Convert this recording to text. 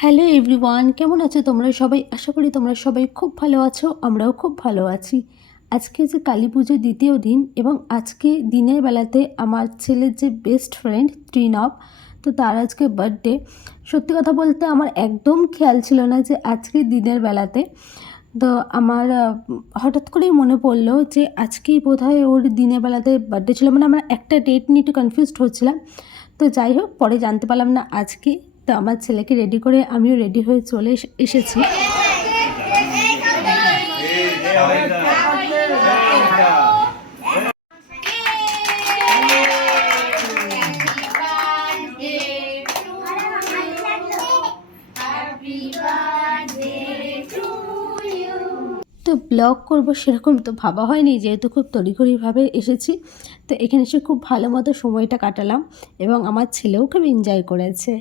Hello everyone, কেমন আছো তোমরা সবাই? আশা করি তোমরা সবাই খুব ভালো আছো, আমরাও খুব ভালো আছি। আজকে যে কালী পুজোর দ্বিতীয় দিন এবং আজকে দিনের বেলাতে আমার ছেলের যে বেস্ট ফ্রেন্ড ত্রিনব, তো তার আজকে বার্থডে। সত্যি কথা বলতে আমার একদম খেয়াল ছিল না যে আজকে দিনের বেলাতে। তো আমার হঠাৎ করেই মনে পড়লো যে আজকেই বোধহয় ওর দিনের বেলাতে বার্থডে ছিল, মানে আমরা একটা ডেট নিয়ে একটু কনফিউজড হচ্ছিলাম। তো যাই হোক, পরে জানতে পারলাম না আজকে। তো আমার ছেলেকে রেডি করে আমিও রেডি হয়ে চলে এসেছি। তো ব্লগ করবো সেরকম তো ভাবা হয়নি, যেহেতু খুব তড়িঘড়িভাবে এসেছি। তো এখানে এসে খুব ভালো মতো সময়টা কাটালাম এবং আমার ছেলেও খুব এনজয় করেছে।